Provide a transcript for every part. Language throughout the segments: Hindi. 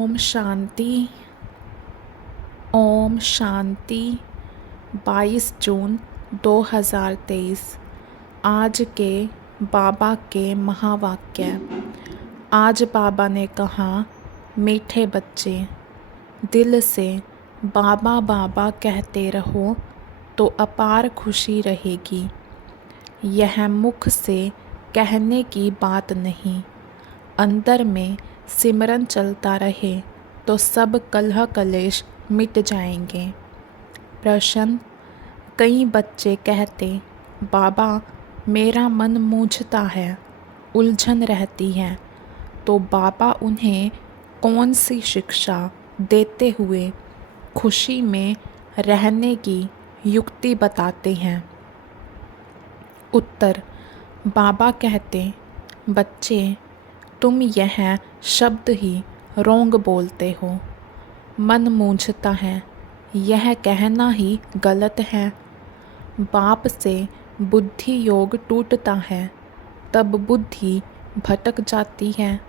ओम शांति। ओम शांति। 22 जून 2023। आज के बाबा के महावाक्य। आज बाबा ने कहा, मीठे बच्चे, दिल से बाबा बाबा कहते रहो तो अपार खुशी रहेगी। यह मुख से कहने की बात नहीं, अंदर में सिमरन चलता रहे तो सब कलह कलेश मिट जाएंगे। प्रश्न। कई बच्चे कहते, बाबा मेरा मन मूझता है, उलझन रहती है, तो बाबा उन्हें कौन सी शिक्षा देते हुए खुशी में रहने की युक्ति बताते हैं? उत्तर। बाबा कहते, बच्चे तुम यह शब्द ही रोंग बोलते हो। मन मूझता है, यह कहना ही गलत है। बाप से बुद्धि योग टूटता है, तब बुद्धि भटक जाती है,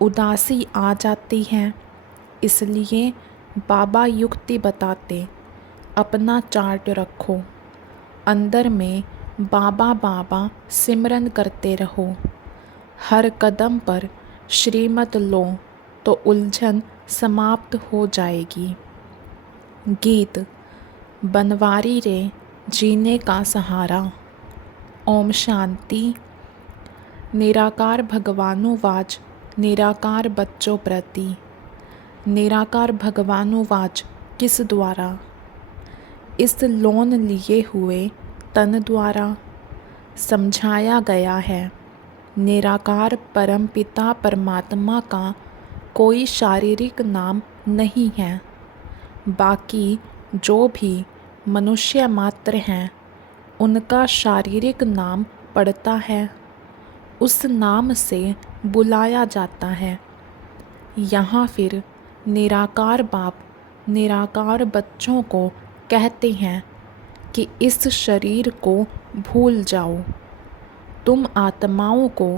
उदासी आ जाती है। इसलिए बाबा युक्ति बताते, अपना चार्ट रखो, अंदर में बाबा बाबा सिमरन करते रहो। हर कदम पर श्रीमत लो तो उलझन समाप्त हो जाएगी। गीत। बनवारी रे जीने का सहारा। ओम शांति। निराकार भगवानुवाच निराकार बच्चों प्रति। निराकार भगवानुवाच किस द्वारा? इस लोन लिए हुए तन द्वारा। समझाया गया है, निराकार परमपिता परमात्मा का कोई शारीरिक नाम नहीं है। बाकी जो भी मनुष्य मात्र हैं, उनका शारीरिक नाम पड़ता है, उस नाम से बुलाया जाता है। यहाँ फिर निराकार बाप निराकार बच्चों को कहते हैं कि इस शरीर को भूल जाओ। तुम आत्माओं को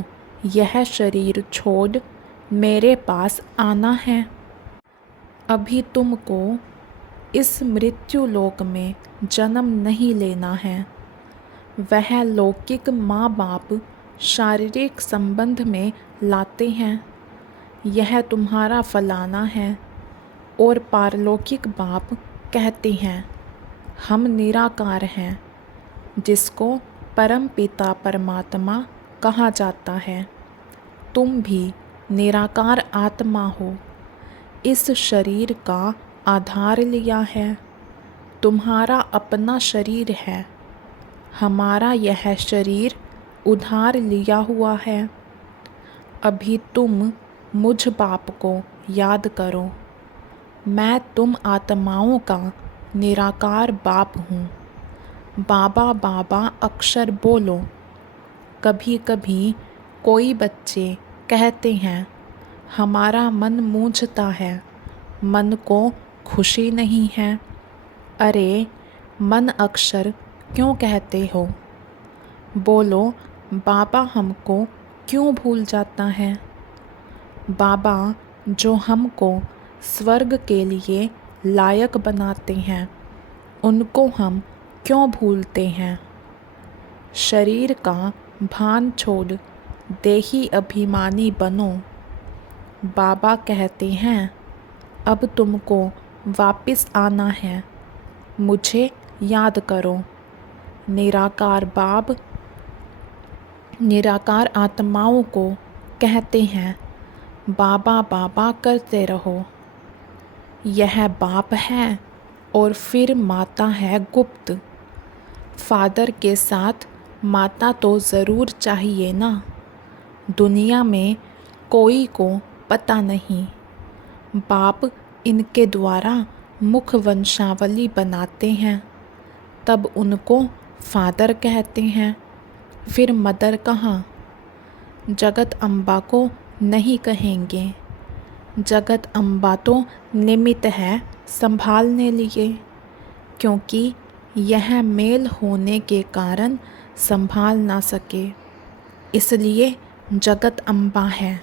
यह शरीर छोड़ मेरे पास आना है। अभी तुमको इस मृत्यु लोक में जन्म नहीं लेना है। वह लौकिक माँ बाप शारीरिक संबंध में लाते हैं, यह तुम्हारा फलाना है, और पारलौकिक बाप कहते हैं, हम निराकार हैं, जिसको परम पिता परमात्मा कहा जाता है। तुम भी निराकार आत्मा हो, इस शरीर का आधार लिया है। तुम्हारा अपना शरीर है, हमारा यह शरीर उधार लिया हुआ है। अभी तुम मुझ बाप को याद करो, मैं तुम आत्माओं का निराकार बाप हूँ। बाबा बाबा अक्षर बोलो। कभी कभी कोई बच्चे कहते हैं, हमारा मन मूझता है, मन को खुशी नहीं है। अरे मन अक्षर क्यों कहते हो? बोलो, बाबा हमको क्यों भूल जाता है? बाबा जो हमको स्वर्ग के लिए लायक बनाते हैं, उनको हम क्यों भूलते हैं? शरीर का भान छोड़ देही अभिमानी बनो। बाबा कहते हैं, अब तुमको वापस आना है, मुझे याद करो। निराकार बाप निराकार आत्माओं को कहते हैं, बाबा बाबा करते रहो। यह बाप है और फिर माता है गुप्त। फादर के साथ माता तो ज़रूर चाहिए ना। दुनिया में कोई को पता नहीं। बाप इनके द्वारा मुख वंशावली बनाते हैं, तब उनको फादर कहते हैं। फिर मदर कहाँ? जगत अम्बा को नहीं कहेंगे। जगत अम्बा तो निमित्त है संभालने लिए, क्योंकि यह मेल होने के कारण संभाल ना सके, इसलिए जगत अम्बा है।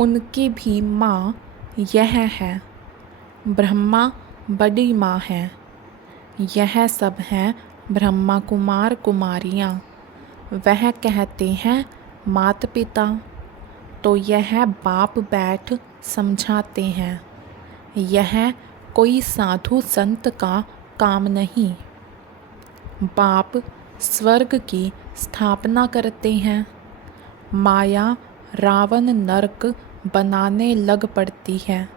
उनकी भी माँ यह है ब्रह्मा बड़ी माँ है। यह सब हैं ब्रह्मा कुमार कुमारियाँ। वह कहते हैं माता पिता, तो यह बाप बैठ समझाते हैं। यह कोई साधु संत का काम नहीं। बाप स्वर्ग की स्थापना करते हैं। माया रावण नरक बनाने लग पड़ती है।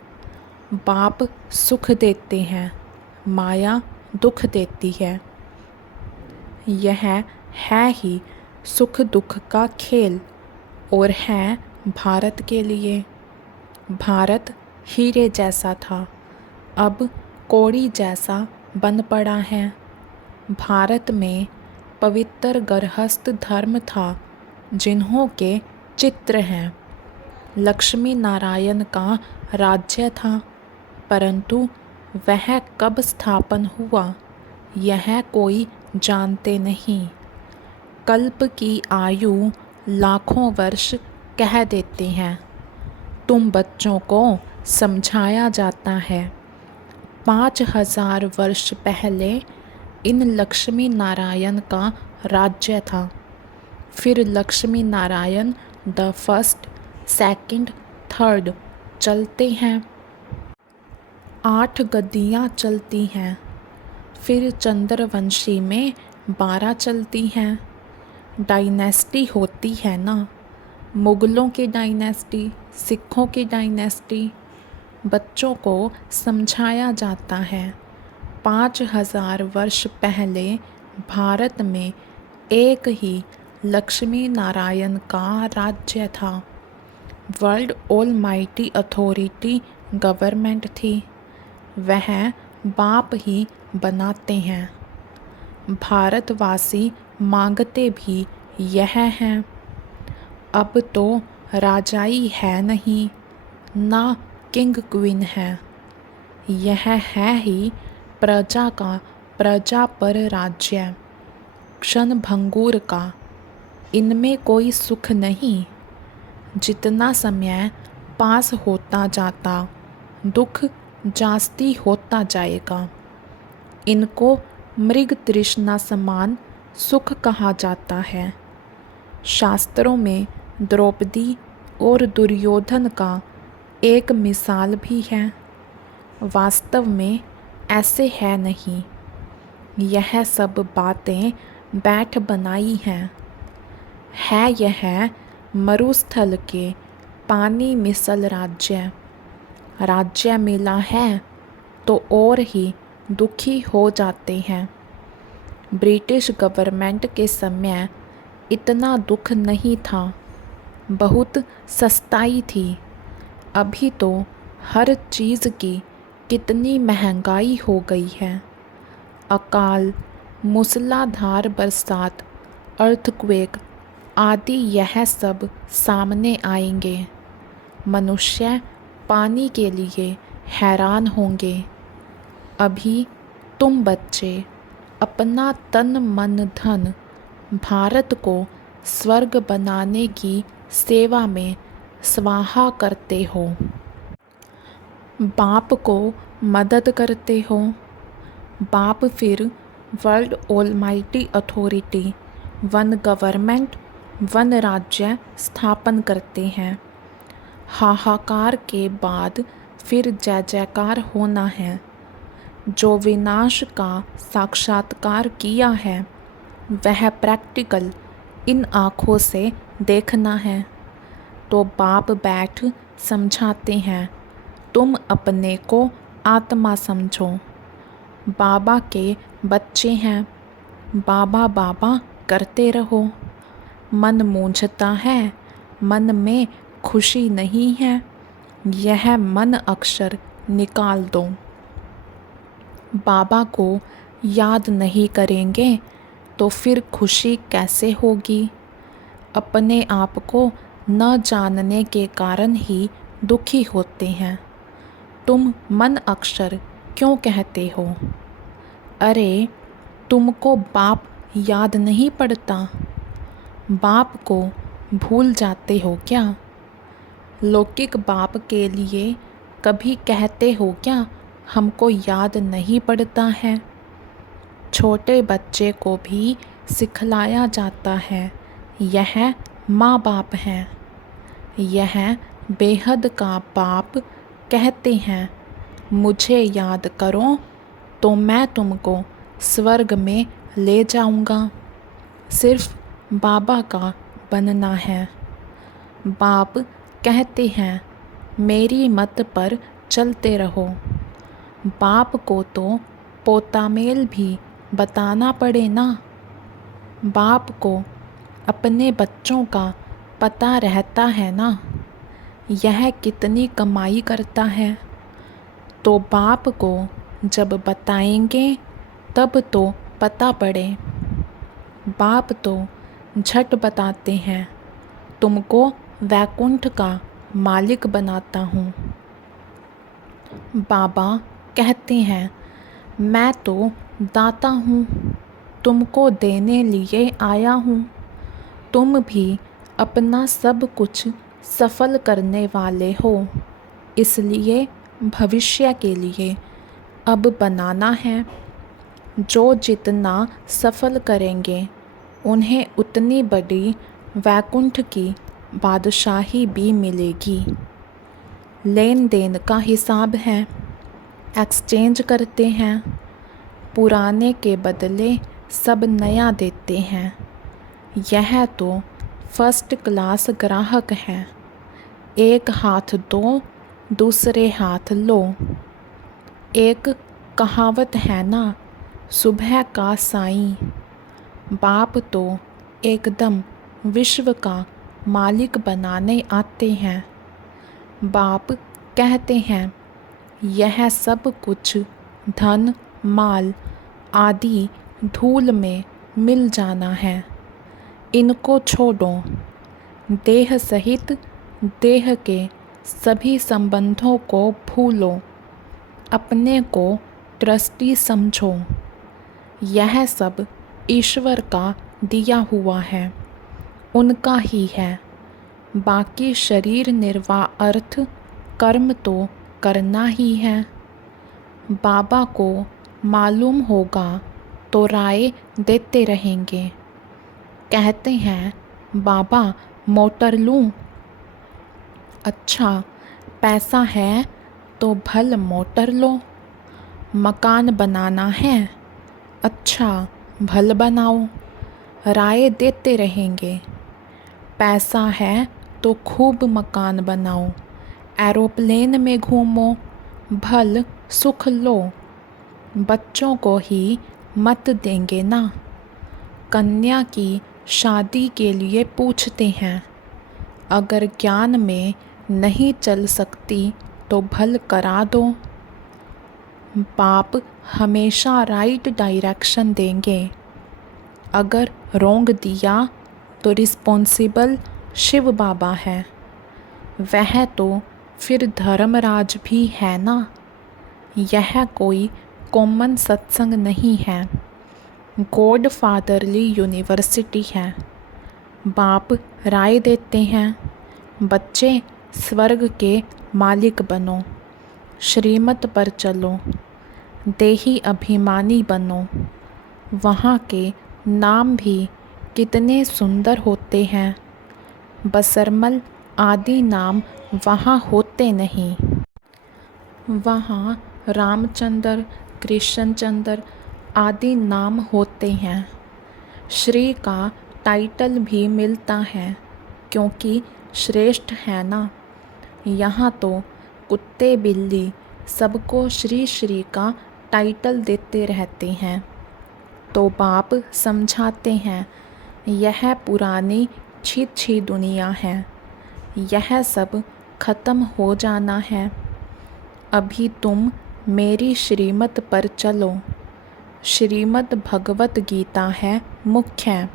बाप सुख देते हैं, माया दुख देती है। यह है ही सुख दुख का खेल और है भारत के लिए। भारत हीरे जैसा था, अब कौड़ी जैसा बन पड़ा है। भारत में पवित्र गृहस्थ धर्म था, जिन्हों के चित्र हैं। लक्ष्मी नारायण का राज्य था, परंतु वह कब स्थापन हुआ यह कोई जानते नहीं। कल्प की आयु लाखों वर्ष कह देते हैं। तुम बच्चों को समझाया जाता है 5000 वर्ष पहले इन लक्ष्मी नारायण का राज्य था। फिर Lakshmi Narayan the first, second, third चलते हैं। 8 गद्दियाँ चलती हैं। फिर चंद्रवंशी में 12 चलती हैं। डायनेस्टी होती है ना, मुगलों की डायनेस्टी, सिखों की डायनेस्टी। बच्चों को समझाया जाता है 5000 वर्ष पहले भारत में एक ही लक्ष्मी नारायण का राज्य था। वर्ल्ड ऑलमाइटी अथॉरिटी गवर्नमेंट थी। वह बाप ही बनाते हैं। भारतवासी मांगते भी यह हैं। अब तो राजाई है नहीं, ना किंग क्वीन है। यह है ही प्रजा का प्रजा पर राज्य, क्षणभंगुर का। इनमें कोई सुख नहीं। जितना समय पास होता जाता दुख जास्ती होता जाएगा। इनको मृग तृष्णा समान सुख कहा जाता है। शास्त्रों में द्रौपदी और दुर्योधन का एक मिसाल भी है। वास्तव में ऐसे है नहीं। यह सब बातें बैठ बनाई हैं। है यह मरुस्थल के पानी मिसल राज्य। राज्य मिला है तो और ही दुखी हो जाते हैं। ब्रिटिश गवर्नमेंट के समय इतना दुख नहीं था, बहुत सस्ताई थी। अभी तो हर चीज़ की कितनी महंगाई हो गई है। अकाल, मूसलाधार बरसात, अर्थक्वेक आदि यह सब सामने आएंगे। मनुष्य पानी के लिए हैरान होंगे। अभी तुम बच्चे अपना तन मन धन भारत को स्वर्ग बनाने की सेवा में स्वाहा करते हो। बाप को मदद करते हो। बाप फिर world almighty authority, one government, one राज्य स्थापन करते हैं। हाहाकार के बाद फिर जय जयकार होना है। जो विनाश का साक्षात्कार किया है वह प्रैक्टिकल इन आँखों से देखना है। तो बाप बैठ समझाते हैं, तुम अपने को आत्मा समझो। बाबा के बच्चे हैं, बाबा बाबा करते रहो। मन मूंझता है, मन में खुशी नहीं है, यह मन अक्षर निकाल दो। बाबा को याद नहीं करेंगे तो फिर खुशी कैसे होगी। अपने आप को न जानने के कारण ही दुखी होते हैं। तुम मन अक्षर क्यों कहते हो? अरे तुमको बाप याद नहीं पड़ता? बाप को भूल जाते हो क्या? लौकिक बाप के लिए कभी कहते हो क्या हमको याद नहीं पड़ता है। छोटे बच्चे को भी सिखलाया जाता है, यह माँ बाप हैं। यह बेहद का बाप कहते हैं, मुझे याद करो तो मैं तुमको स्वर्ग में ले जाऊंगा। सिर्फ बाबा का बनना है। बाप कहते हैं, मेरी मत पर चलते रहो। बाप को तो पोता मेल भी बताना पड़े ना। बाप को अपने बच्चों का पता रहता है ना, यह कितनी कमाई करता है। तो बाप को जब बताएंगे तब तो पता पड़े। बाप तो झट बताते हैं, तुमको वैकुंठ का मालिक बनाता हूँ। बाबा कहते हैं, मैं तो दाता हूँ, तुमको देने लिए आया हूँ। तुम भी अपना सब कुछ सफल करने वाले हो, इसलिए भविष्य के लिए अब बनाना है। जो जितना सफल करेंगे उन्हें उतनी बड़ी वैकुंठ की बादशाही भी मिलेगी। लेन देन का हिसाब है, एक्सचेंज करते हैं, पुराने के बदले सब नया देते हैं। यह तो फर्स्ट क्लास ग्राहक है। एक हाथ दो, दूसरे हाथ लो। एक कहावत है ना, सुबह का साईं। बाप तो एकदम विश्व का मालिक बनाने आते हैं। बाप कहते हैं, यह सब कुछ धन माल आदि धूल में मिल जाना है, इनको छोड़ो। देह सहित देह के सभी संबंधों को भूलो, अपने को ट्रस्टी समझो। यह सब ईश्वर का दिया हुआ है, उनका ही है। बाकी शरीर निर्वाह अर्थ कर्म तो करना ही है। बाबा को मालूम होगा तो राय देते रहेंगे। कहते हैं, बाबा मोटर लूँ? अच्छा, पैसा है तो भल मोटर लो। मकान बनाना है? अच्छा, भल बनाओ। राय देते रहेंगे। पैसा है तो खूब मकान बनाओ, एरोप्लेन में घूमो, भल सुख लो। बच्चों को ही मत देंगे ना। कन्या की शादी के लिए पूछते हैं, अगर ज्ञान में नहीं चल सकती तो भल करा दो। बाप हमेशा राइट डायरेक्शन देंगे। अगर रोंग दिया तो रिस्पॉन्सिबल शिव बाबा है। वह तो फिर धर्मराज भी है ना। यह कोई कॉमन सत्संग नहीं है, गॉड फादरली यूनिवर्सिटी है। बाप राय देते हैं, बच्चे स्वर्ग के मालिक बनो, श्रीमत पर चलो, देही अभिमानी बनो। वहाँ के नाम भी कितने सुंदर होते हैं। बसरमल आदि नाम वहाँ होते नहीं। वहाँ रामचंद्र, कृष्णचंद्र आदि नाम होते हैं। श्री का टाइटल भी मिलता है, क्योंकि श्रेष्ठ है ना। यहाँ तो कुत्ते बिल्ली सबको श्री श्री का टाइटल देते रहते हैं। तो बाप समझाते हैं, यह पुरानी छी दुनिया है, यह सब खत्म हो जाना है। अभी तुम मेरी श्रीमत पर चलो। श्रीमद् भगवत गीता है मुख्य,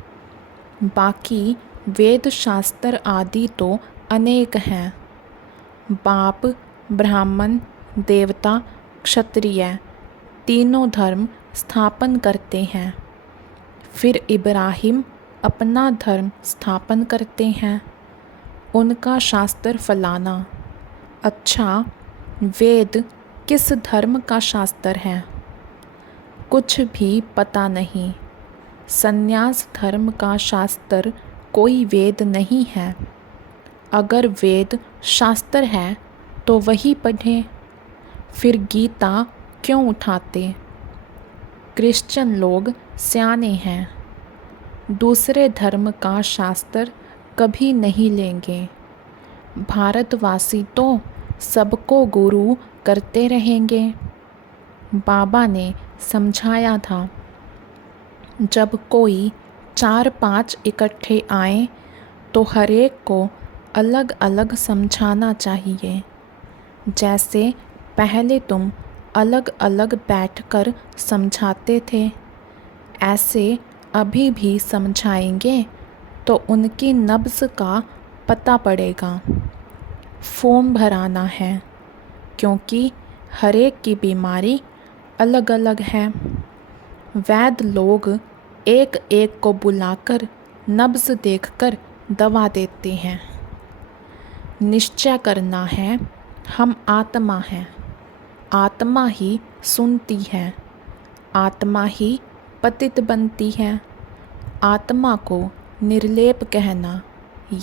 बाकी वेद शास्त्र आदि तो अनेक हैं। बाप ब्राह्मण देवता क्षत्रिय तीनों धर्म स्थापन करते हैं। फिर इब्राहिम अपना धर्म स्थापन करते हैं, उनका शास्त्र फलाना। अच्छा, वेद किस धर्म का शास्त्र है? कुछ भी पता नहीं। संन्यास धर्म का शास्त्र कोई वेद नहीं है। अगर वेद शास्त्र है तो वही पढ़ें, फिर गीता क्यों उठाते? क्रिश्चियन लोग स्याने हैं, दूसरे धर्म का शास्त्र कभी नहीं लेंगे। भारतवासी तो सबको गुरु करते रहेंगे। बाबा ने समझाया था, जब कोई 4-5 इकट्ठे आए तो हर एक को अलग अलग समझाना चाहिए। जैसे पहले तुम अलग अलग बैठकर समझाते थे, ऐसे अभी भी समझाएंगे तो उनकी नब्ज़ का पता पड़ेगा। फॉर्म भराना है, क्योंकि हर एक की बीमारी अलग अलग है। वैद्य लोग एक एक को बुलाकर नब्ज़ देखकर दवा देते हैं। निश्चय करना है, हम आत्मा हैं। आत्मा ही सुनती है, आत्मा ही पतित बनती है। आत्मा को निर्लेप कहना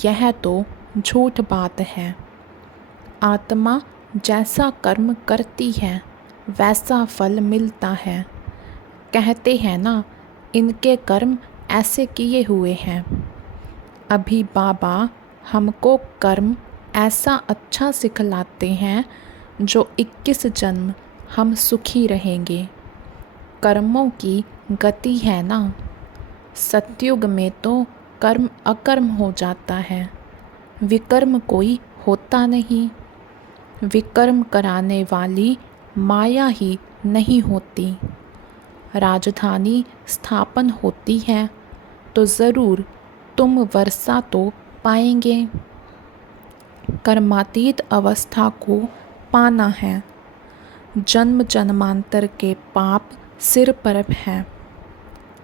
यह तो झूठ बात है। आत्मा जैसा कर्म करती है वैसा फल मिलता है। कहते हैं ना, इनके कर्म ऐसे किए हुए हैं। अभी बाबा हमको कर्म ऐसा अच्छा सिखलाते हैं जो 21 जन्म हम सुखी रहेंगे। कर्मों की गति है ना, सतयुग में तो कर्म अकर्म हो जाता है, विकर्म कोई होता नहीं। विकर्म कराने वाली माया ही नहीं होती। राजधानी स्थापन होती है तो ज़रूर तुम वर्षा तो पाएंगे। कर्मातीत अवस्था को पाना है। जन्म जन्मांतर के पाप सिर पर है।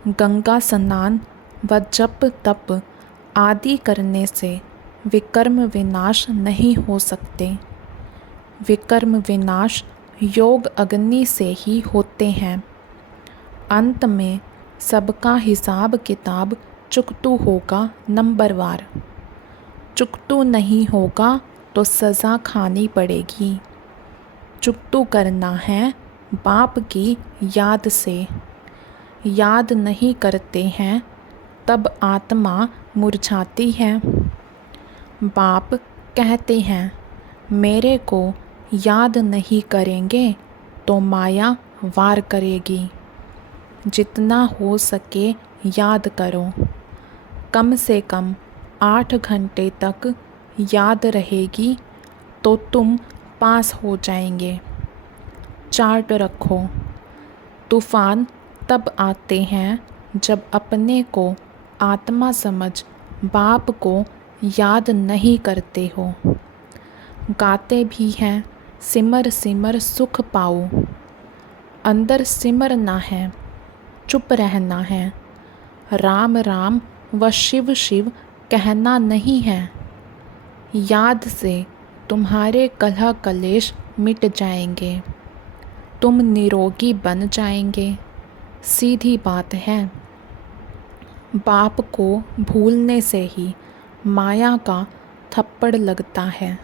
गंगा स्नान व जप तप आदि करने से विकर्म विनाश नहीं हो सकते। विकर्म विनाश योग अग्नि से ही होते हैं। अंत में सबका हिसाब किताब चुकतू होगा नंबरवार। चुकतू नहीं होगा तो सज़ा खानी पड़ेगी। चुकतू करना है बाप की याद से। याद नहीं करते हैं तब आत्मा मुरझाती है। बाप कहते हैं, मेरे को याद नहीं करेंगे तो माया वार करेगी। जितना हो सके याद करो। कम से कम 8 घंटे तक याद रहेगी तो तुम पास हो जाएंगे। चार्ट रखो। तूफान तब आते हैं जब अपने को आत्मा समझ बाप को याद नहीं करते हो। गाते भी हैं, सिमर सिमर सुख पाओ। अंदर सिमरना है, चुप रहना है। राम राम व शिव शिव कहना नहीं है। याद से तुम्हारे कलह कलेश मिट जाएंगे। तुम निरोगी बन जाएंगे। सीधी बात है। बाप को भूलने से ही माया का थप्पड़ लगता है।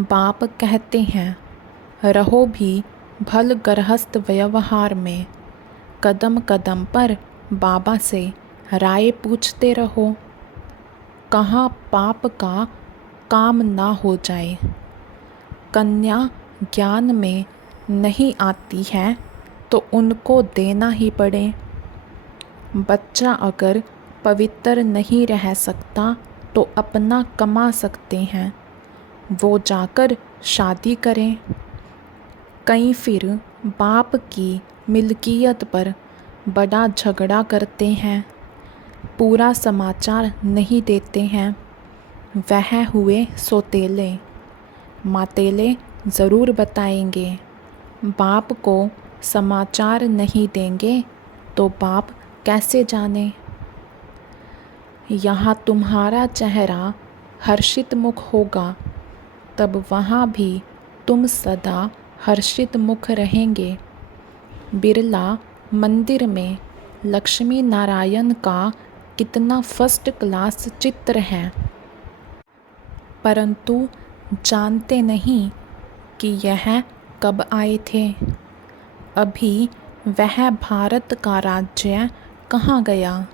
बाप कहते हैं, रहो भी भल गृहस्थ व्यवहार में। कदम कदम पर बाबा से राय पूछते रहो। कहाँ पाप का काम ना हो जाए। कन्या ज्ञान में नहीं आती है तो उनको देना ही पड़े। बच्चा अगर पवित्र नहीं रह सकता तो अपना कमा सकते हैं, वो जाकर शादी करें। कई फिर बाप की मिल्कियत पर बड़ा झगड़ा करते हैं, पूरा समाचार नहीं देते हैं। वह हुए सोतेले। मातेले ज़रूर बताएंगे। बाप को समाचार नहीं देंगे तो बाप कैसे जाने। यहाँ तुम्हारा चेहरा हर्षित मुख होगा तब वहाँ भी तुम सदा हर्षित मुख रहेंगे। बिरला मंदिर में लक्ष्मी नारायण का कितना फर्स्ट क्लास चित्र है, परंतु जानते नहीं कि यह कब आए थे। अभी वह भारत का राज्य कहाँ गया,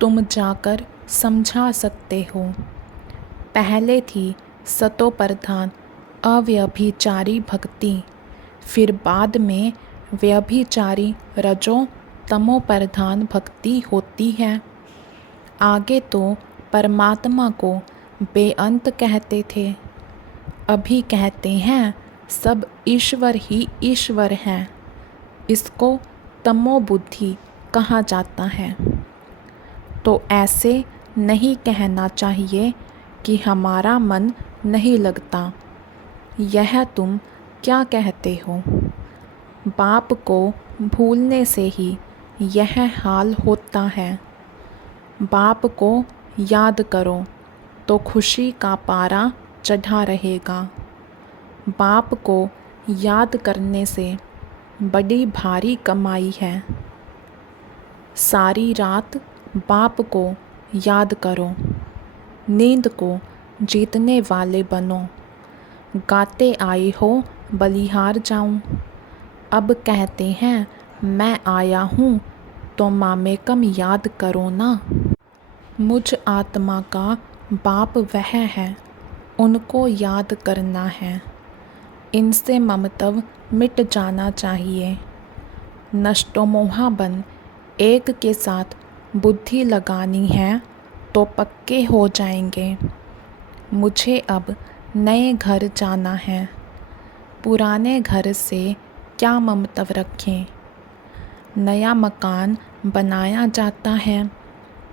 तुम जाकर समझा सकते हो। पहले थी सतोप्रधान अव्यभिचारी भक्ति, फिर बाद में व्यभिचारी रजो तमोप्रधान भक्ति होती है। आगे तो परमात्मा को बेअंत कहते थे, अभी कहते हैं सब ईश्वर ही ईश्वर है। इसको तमोबुद्धि कहा जाता है। तो ऐसे नहीं कहना चाहिए कि हमारा मन नहीं लगता। यह तुम क्या कहते हो? बाप को भूलने से ही यह हाल होता है। बाप को याद करो तो खुशी का पारा चढ़ा रहेगा। बाप को याद करने से बड़ी भारी कमाई है। सारी रात बाप को याद करो, नींद को जीतने वाले बनो। गाते आए हो बलिहार जाऊं, अब कहते हैं मैं आया हूँ तो मामेकम याद करो ना। मुझ आत्मा का बाप वह है, उनको याद करना है। इनसे ममत्व मिट जाना चाहिए। नष्टोमोहा बन एक के साथ बुद्धि लगानी है तो पक्के हो जाएंगे। मुझे अब नए घर जाना है, पुराने घर से क्या ममत्व रखें। नया मकान बनाया जाता है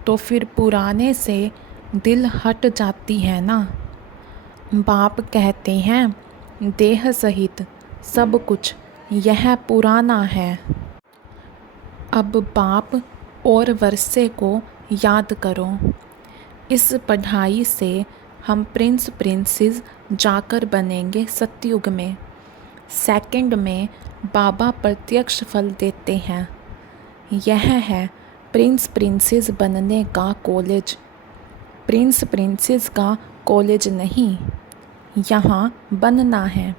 तो फिर पुराने से दिल हट जाती है ना। बाप कहते हैं देह सहित सब कुछ यह पुराना है। अब बाप और वर्षे को याद करो। इस पढ़ाई से हम प्रिंसेस जाकर बनेंगे सतयुग में। सेकंड में बाबा प्रत्यक्ष फल देते हैं। यह है प्रिंसेस बनने का कॉलेज। प्रिंसेस का कॉलेज नहीं, यहाँ बनना है।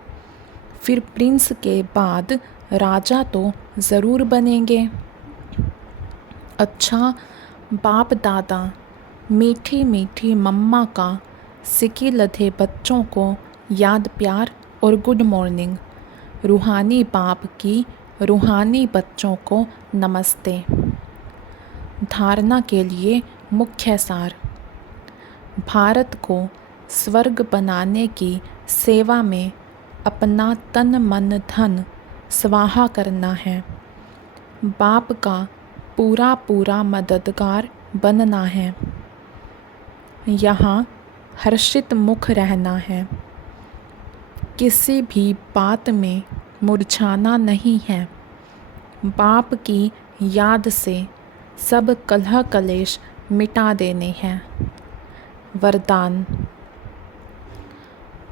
फिर प्रिंस के बाद राजा तो ज़रूर बनेंगे। अच्छा बाप दादा, मीठी मीठी मम्मा का सिकी लधे बच्चों को याद प्यार और गुड मॉर्निंग। रूहानी बाप की रूहानी बच्चों को नमस्ते। धारणा के लिए मुख्य सार। भारत को स्वर्ग बनाने की सेवा में अपना तन मन धन स्वाहा करना है। बाप का पूरा पूरा मददगार बनना है। यहाँ हर्षित मुख रहना है। किसी भी बात में मुरझाना नहीं है। बाप की याद से सब कलह कलेश मिटा देने हैं। वरदान।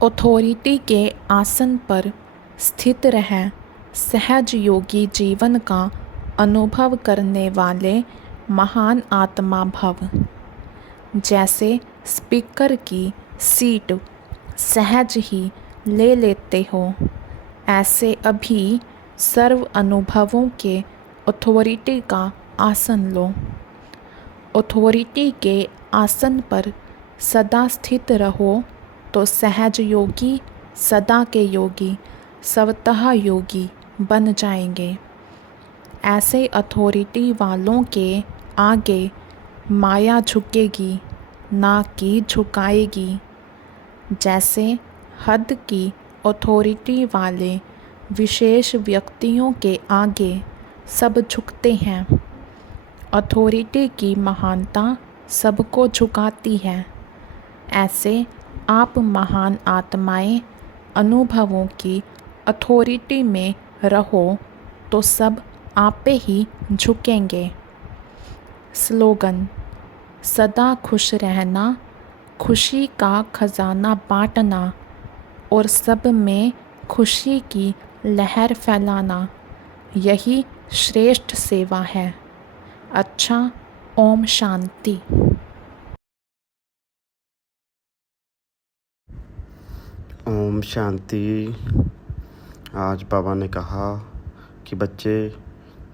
अथॉरिटी के आसन पर स्थित रह सहज योगी जीवन का अनुभव करने वाले महान आत्मा भव। जैसे स्पीकर की सीट सहज ही ले लेते हो, ऐसे अभी सर्व अनुभवों के अथॉरिटी का आसन लो। अथॉरिटी के आसन पर सदा स्थित रहो तो सहज योगी, सदा के योगी, स्वतः योगी बन जाएंगे। ऐसे अथॉरिटी वालों के आगे माया झुकेगी, ना कि झुकाएगी। जैसे हद की अथॉरिटी वाले विशेष व्यक्तियों के आगे सब झुकते हैं। अथॉरिटी की महानता सबको झुकाती है। ऐसे आप महान आत्माएं अनुभवों की अथॉरिटी में रहो तो सब आपे ही झुकेंगे। स्लोगन। सदा खुश रहना, खुशी का खजाना बांटना और सब में खुशी की लहर फैलाना, यही श्रेष्ठ सेवा है। अच्छा, ओम शांति। ओम शांति। आज बाबा ने कहा कि बच्चे,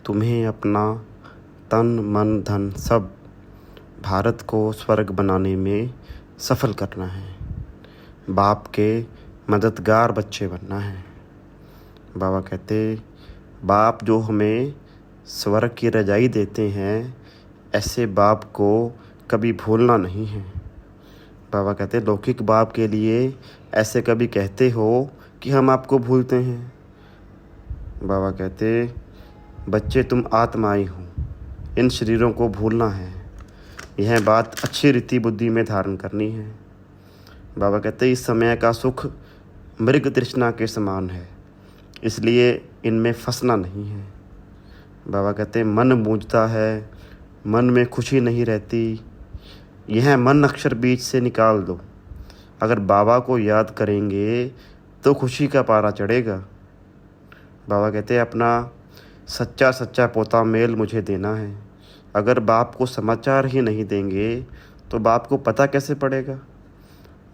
तुम्हें अपना तन मन धन सब भारत को स्वर्ग बनाने में सफल करना है। बाप के मददगार बच्चे बनना है। बाबा कहते, बाप जो हमें स्वर्ग की रजाई देते हैं, ऐसे बाप को कभी भूलना नहीं है। बाबा कहते, लौकिक बाप के लिए ऐसे कभी कहते हो कि हम आपको भूलते हैं। बाबा कहते, बच्चे तुम आत्माएं हो, इन शरीरों को भूलना है। यह बात अच्छी रीति बुद्धि में धारण करनी है। बाबा कहते, इस समय का सुख मृग तृष्णा के समान है, इसलिए इनमें फंसना नहीं है। बाबा कहते, मन मूंझता है, मन में खुशी नहीं रहती, यह मन अक्षर बीच से निकाल दो। अगर बाबा को याद करेंगे तो खुशी का पारा चढ़ेगा। बाबा कहते, अपना सच्चा सच्चा पोता मेल मुझे देना है। अगर बाप को समाचार ही नहीं देंगे तो बाप को पता कैसे पड़ेगा।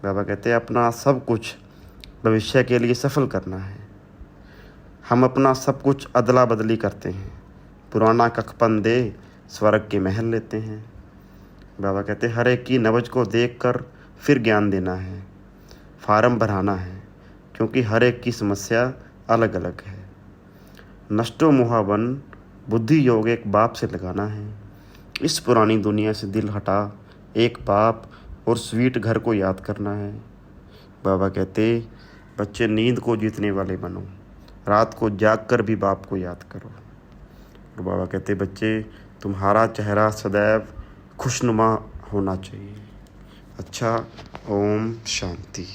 बाबा कहते, अपना सब कुछ भविष्य के लिए सफल करना है। हम अपना सब कुछ अदला बदली करते हैं, पुराना कखपन दे स्वर्ग के महल लेते हैं। बाबा कहते, हर एक की नब्ज को देखकर फिर ज्ञान देना है, फार्म भराना है, क्योंकि हर एक की समस्या अलग अलग है। नष्टो मोहावन बुद्धि योग एक बाप से लगाना है। इस पुरानी दुनिया से दिल हटा एक बाप और स्वीट घर को याद करना है। बाबा कहते, बच्चे नींद को जीतने वाले बनो, रात को जाग कर भी बाप को याद करो। और बाबा कहते, बच्चे तुम्हारा चेहरा सदैव खुशनुमा होना चाहिए। अच्छा, ओम शांति।